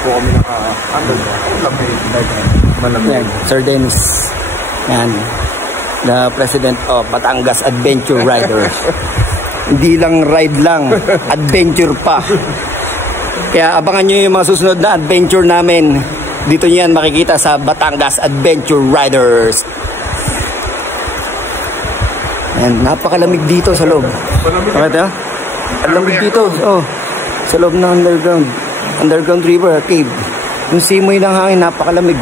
po kami Yan, Sir Dennis. Yan. The President of Batangas Adventure Riders. Hindi lang ride lang, adventure pa. Kaya abangan nyo yung mga susunod na adventure namin. Dito nyo yan makikita sa Batangas Adventure Riders. Yan, napakalamig dito sa loob. Bakit ha? Lamig dito. Oh, sa loob ng underground river, cave. Yung simoy ng hangin, napakalamig.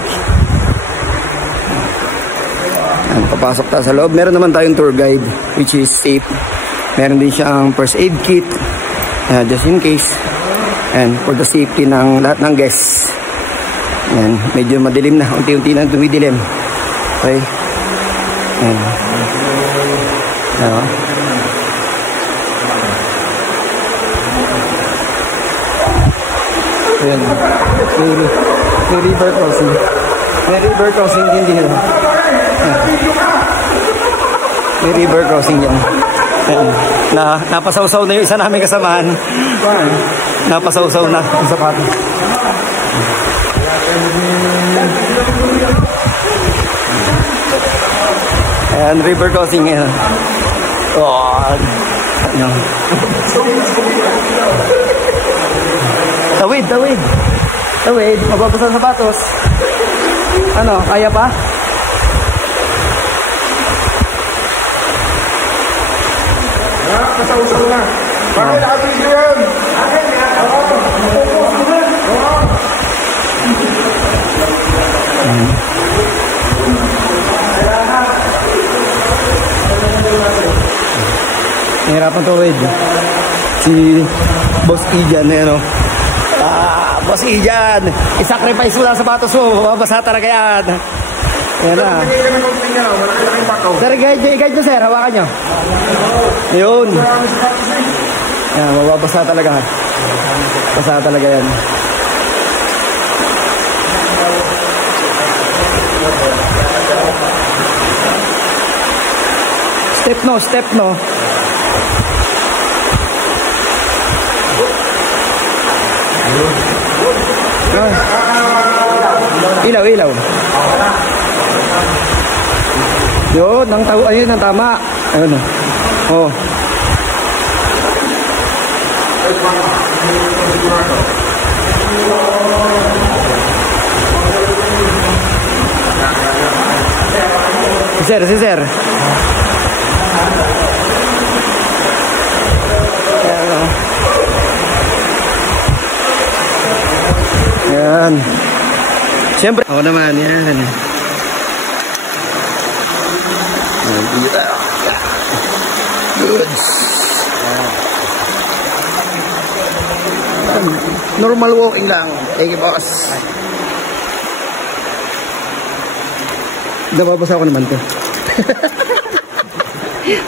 Yan, papasok tayo sa loob. Meron naman tayong tour guide, which is safe. Meron din siyang first aid kit, just in case. And for the safety ng lahat ng guests. Yan, medyo madilim na. Unti-unti lang tumidilim. Okay. Yan. Ayan. May river crossing. May river crossing din dito. May river crossing yan. Ayan. Napasawsaw na yung isa namin kasamahan. Napasawsaw na yung sapatos. Ayan, river crossing yan. Oh, ano. Tawid, mababasa ang sapatos. Ano, kaya pa? Kasaw-saw na. Bakit atin yun? Nahirapan tuwid. Si Boss Ijan, ano? Boss Ijan, isacrifice mo lang sapatos mo, mababasa talaga yan. Yan na. Sir, guide nyo sir, hawakan nyo. Yun. Yan, mababasa talaga. Basa talaga yan. Step no. Ilaw. Yun, ayun ang tama. Ayun. Oh. Si sir. Yan. Siyempre. Ako naman, yan. Good. Normal walking lang. Thank you, boss. Nababasa ako naman to.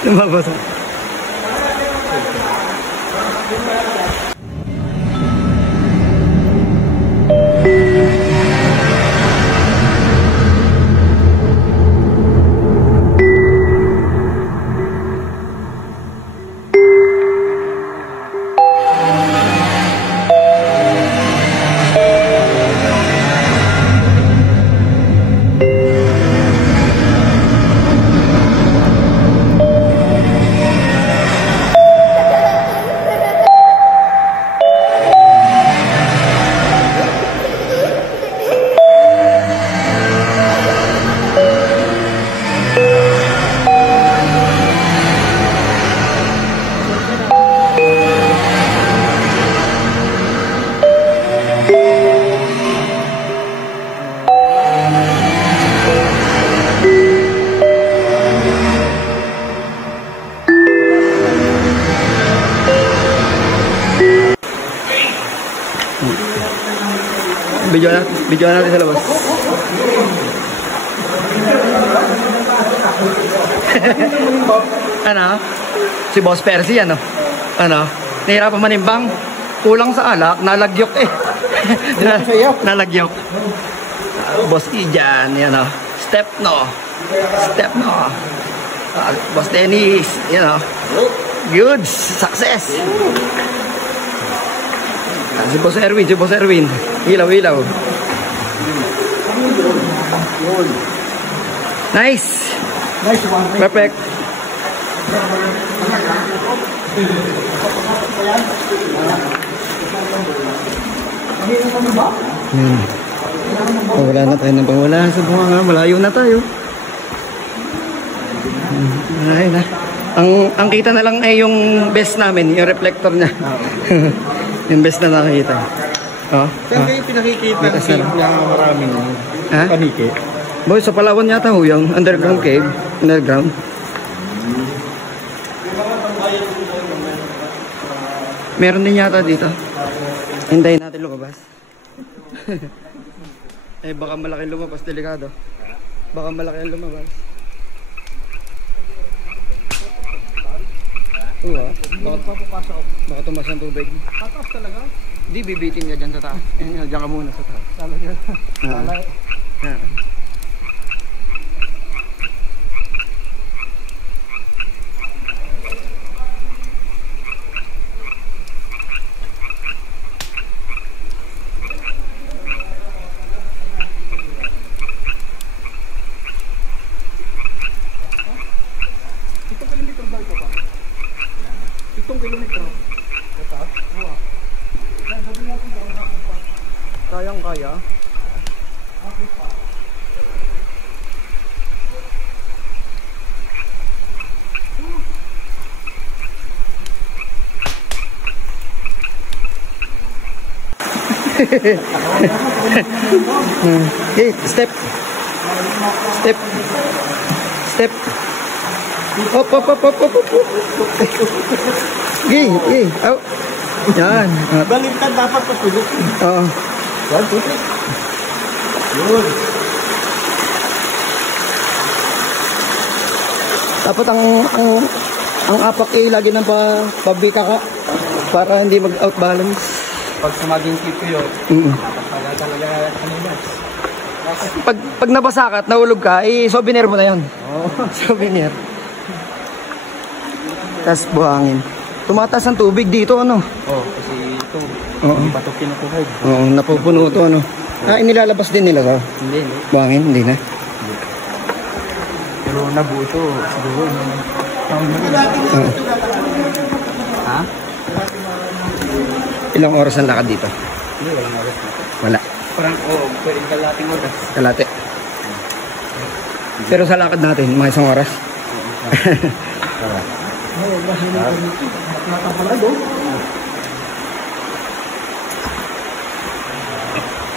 Nababasa. Video natin sa labas. Ano? Si Boss Percy, ano? Nahirapan manimbang. Kulang sa alak, nalagyok eh. Nalagyok. Boss Ijan, yan o. Step no. Boss Dennis, yan o. Good, success. Si Boss Erwin. Ilaw. Nice. Nice one. Perfect. Wala na tayo ng pawala sa bunga. Malayo na tayo. Ay na. Ang kita na lang ay yung best namin, yung reflector niya. Yung best na nakikita. Oh. Saan kayo pinakikita ng maraming paniki? Boy, sa Palawan yata ho yung underground cave. Underground. Meron din yata dito. Hintayin natin lumabas. Eh baka malaki lumabas, delikado. Baka malaki ang lumabas. Baka tumas ang tubig. Tatas talaga? Hindi, bibitin ka dyan sa taas. Diyan ka muna sa taas. Talaga. Kayang-kaya. Okay, step. Hop. Okay. Out. Yan. Baliktad dapat patulog. Oo. 1, 2, 3. Yun. Dapat ang apak ay lagi ng pabika ka para hindi mag-out balance. Pag sumaging clip ko yun, talaga kanina. Pag nabasa ka at nahulog ka, souvenir mo na yun. Souvenir. Tapos buhangin. Tumataas ang tubig dito, ano? Kasi ito, Oo. hindi pa ito kinukuhog. Oo, napupuno ito, ano? Inilalabas din nila ka? Hindi. Buhangin, hindi na. Pero nabuo ito, siguro. Oo. Ha? Ilang oras ang lakad dito? Hindi, walang oras na. Wala. Parang, pwede kalating oras. Kalate. Pero sa lakad natin, mga isang oras.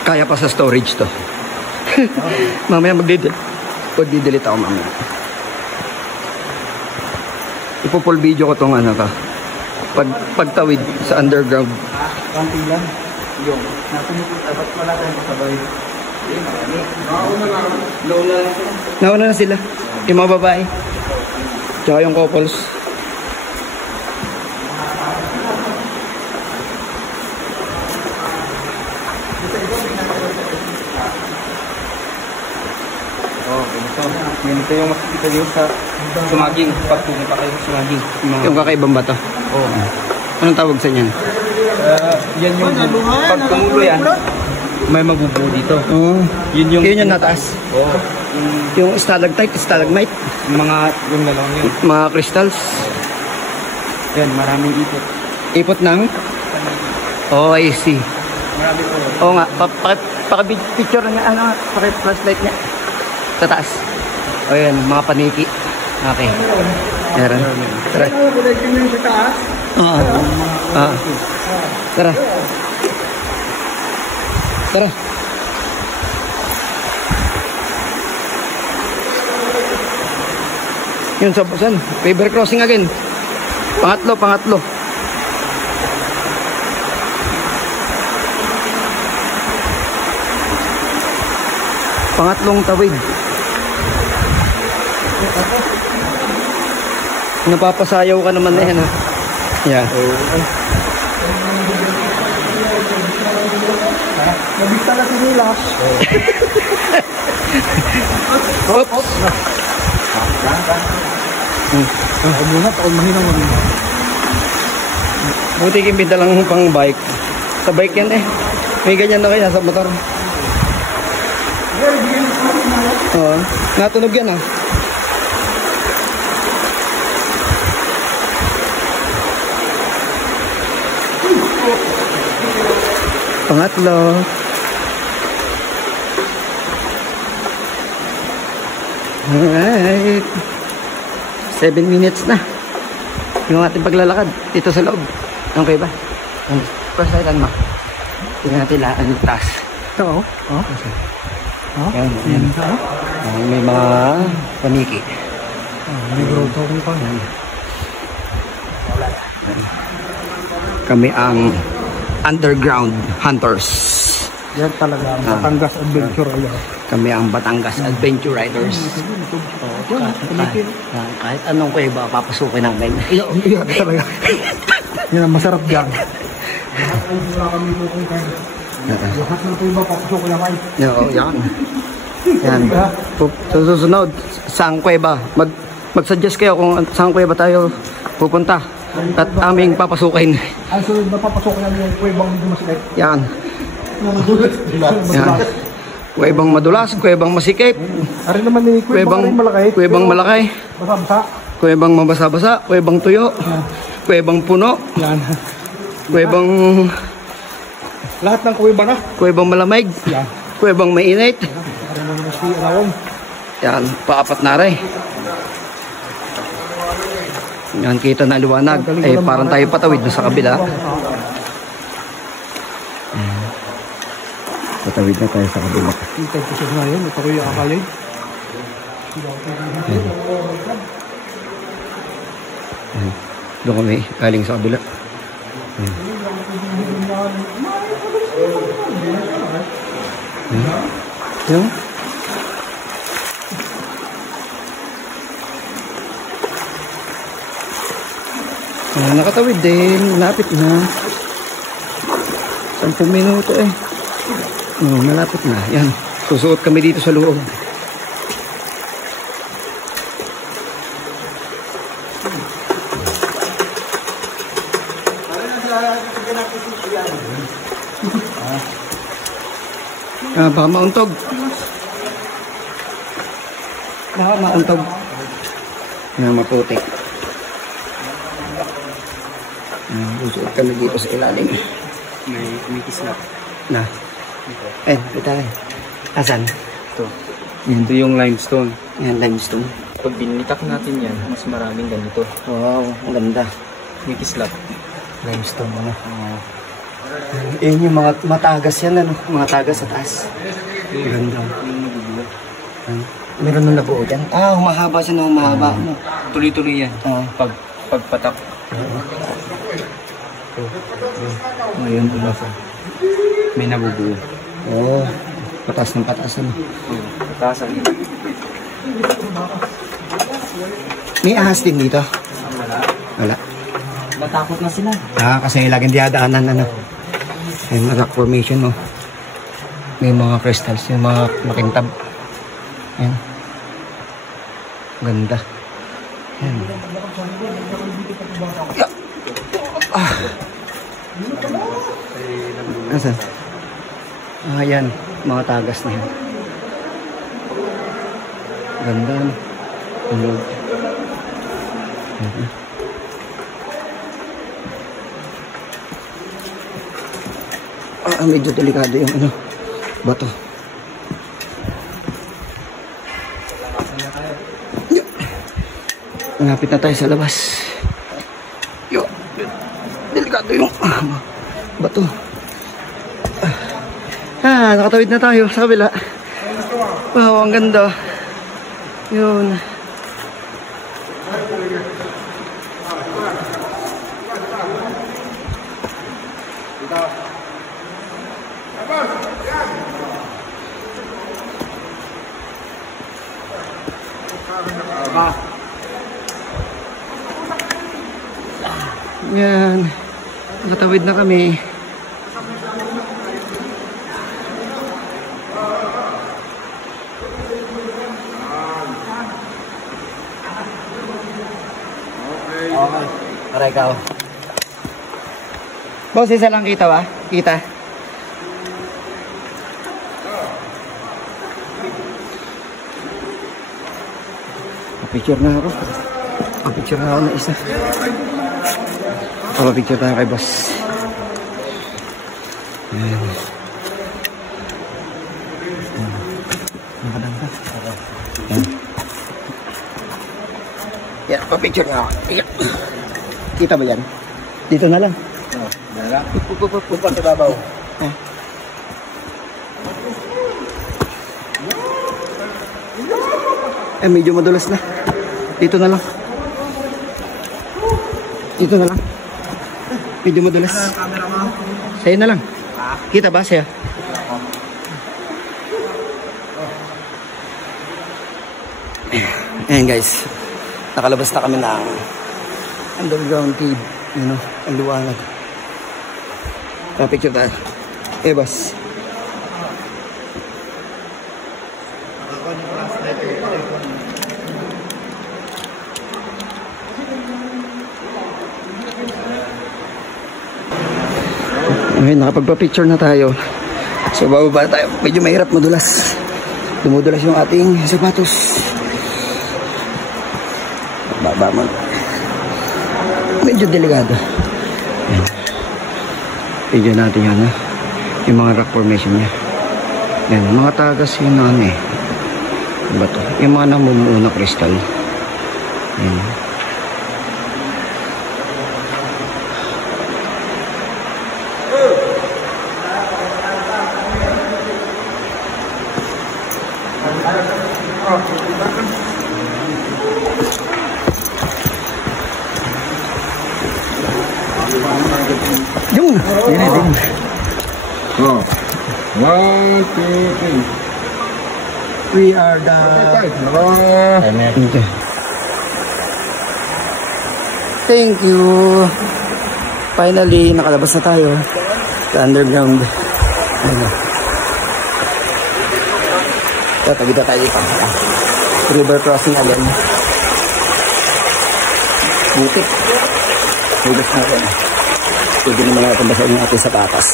Kaya pa sa storage to. Mamaya magdidelete ako mamaya. Ipo-full video ko tong ano ka. Pagtawid sa underground. Konting lang. Yung, napunipot, dapat wala tayong kasabay. Nauna na sila. Yung mga babae. Tsaka yung couples. Ganito yung makikita nyo sa Sumaging. Pag pumunta kayo sa Sumaging. Yung kakaibang bato. Oo. Anong tawag sa niyan? Yan yung pag tumulo yan, may mabubuo dito. Oo. Yun yung nataas. Oo. Yung stalactite, stalagmite. Mga yung lalong yun. Mga crystals. Yan, maraming ipot. Ipot ng? Oh, I see. Marami po. Oo nga. Paka-picture niya. Ano, paka-flashlight niya. Sa taas. O yan, mga paniki. Okay. Meron. Tara. Oo. Tara. Tara. Yun sa saan? River crossing again. Pangatlo. Pangatlong tawid. Napapasayaw ka naman na yan, ha? Yeah. Nabigta na nila. Oops. Muna, taon mahinang muna. Buti kimpinta lang pang bike. Sa bike yan eh. May ganyan na kayo sa motor. Oo. Natunog yan ah. Pangatlo. Alright. 7 minutes na. Yung ating paglalakad dito sa loob. Okay ba? Pasaitan mo. Tingnan natin lahat ang taas. Ito, oh. Oh. Yan, yan. May mga paniki. May grotto ko pa. Kami ang underground hunters. Yan talaga ang Batangas Adventure. Kami ang Batangas Adventure Riders. Kahit anong kuweba, papasukin namin. Yan talaga. Yan ang masarap dyan. Lahat ng kuweba, papasukin namin. Yan. Yan. Susunod, saang kuweba. Mag-suggest kayo kung saang kuweba tayo pupunta. At aming papasukin. Ang sunod na papasukin namin yung kuwebang hindi masikip. Yan. Yan. Kuwebang madulas, kuwebang masikip. Ari naman ni kuwebang malaki. Kuwebang malaki. Basa-basa. Kuwebang mabasa-basa, kuwebang tuyo. Kuwebang puno. Yan. Kuwebang Lahat ng kuweba na. kuwebang malamig. Yan. Kuwebang mainit. Ari naman si Rawong. Yan, paapat na rin. Yan, kita na liwanag. Eh, parang tayo patawid na sa kabila. Patawid na tayo sa kabila. Kita ko siya na yun. Ito ko yung akayay. Doon kami galing sa kabila. Yan. Nakatawid din. Malapit na. 10 minuto eh. Malapit na. Yan. Susuot kami dito sa loob. Baka mauntog. Baka mauntog. Maputik. Susuot kami dito sa ilalim. May kislap. Na. Ito tayo. Asan? Ito. Ito yung limestone. Yan, limestone. Pag binitak natin yan, mas maraming ganito. Wow, ang ganda. May kislap. Limestone, ano? Yun yung mga matagas yan, ano? Mga tagas sa taas. Ganda. Meron nung nabuo dyan? Humahaba siya na humahaba. Tuloy-tuloy yan. Pagpatak. Ayun, tulasa. May nabubuo. Patas ng patas, ano? Patasan. May ahas din dito? Wala. Natakot na sila. Kasi laging diadaanan, ano? May mga rock formation, no? May mga crystals, yung mga makintab. Ayan. Ganda. Ayan. Asan? Ayan, mga tagas na yan. Ganda, no? Tulog. Medyo delikado yung ano, bato. Malapit na tayo sa labas. Delikado yung bato. Nakatawid na tayo sa kabila. Wow, ang ganda. Yun. Yan. Nakatawid na kami. Okay. Para ikaw. Boss, isa lang kita ba? Kita. Picture na ako. Picture na ako na isa. Picture tayo kay boss. Ayan. Nakadang ka. Ayan. Yan, picture na ako. Kita ba yan? Dito na lang. Pupa sa babaw. Medyo madulas na. Dito na lang. Dito na lang. Medyo madulas. Sa'yo na lang. Kita ba sa'yo? Ayan guys. Nakalabas na kami ng underground cave. You know, ang luwanag. Picture tayo. Boss. Okay, nakapagpa-picture na tayo. So, bababa tayo. Medyo mahirap, madulas. Dumudulas yung ating sapatos. Baba mo. Medyo delikado. Video natin yan, ha? Yung mga rock formation niya. Yan, mga tagas yun na ano eh. Diba to? Yung mga namumuo na kristal. Yan. Yung! Yan. Oh. 1, 2, 3. We are the... Okay. Thank you. Finally, nakalabas na tayo sa underground. Ano? Tatagid na tayo pa. River crossing again. Butik. Butik natin. Pwede naman natin basahin yung ating sapatos.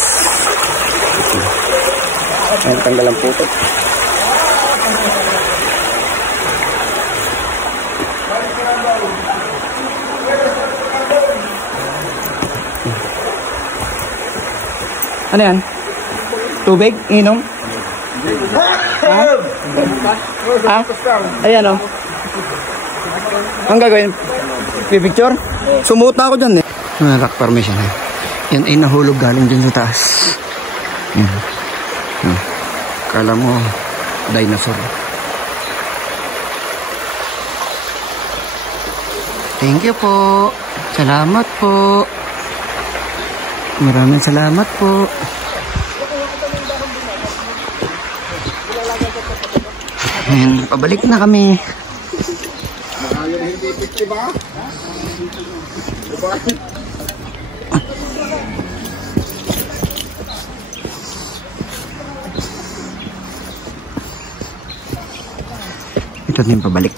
Ayan, tanggal ang putik. Ano yan? Tubig? Inom? Ha? Ayan o. Ang gagawin? Pipicture? Sumuot na ako dyan eh. Rock formation eh. Yan ay nahulog galing dyan sa taas. Yan. Kala mo dinosaur. Thank you po. Salamat po. Maraming salamat po. Ayan, pabalik na kami. Ito din pabalik.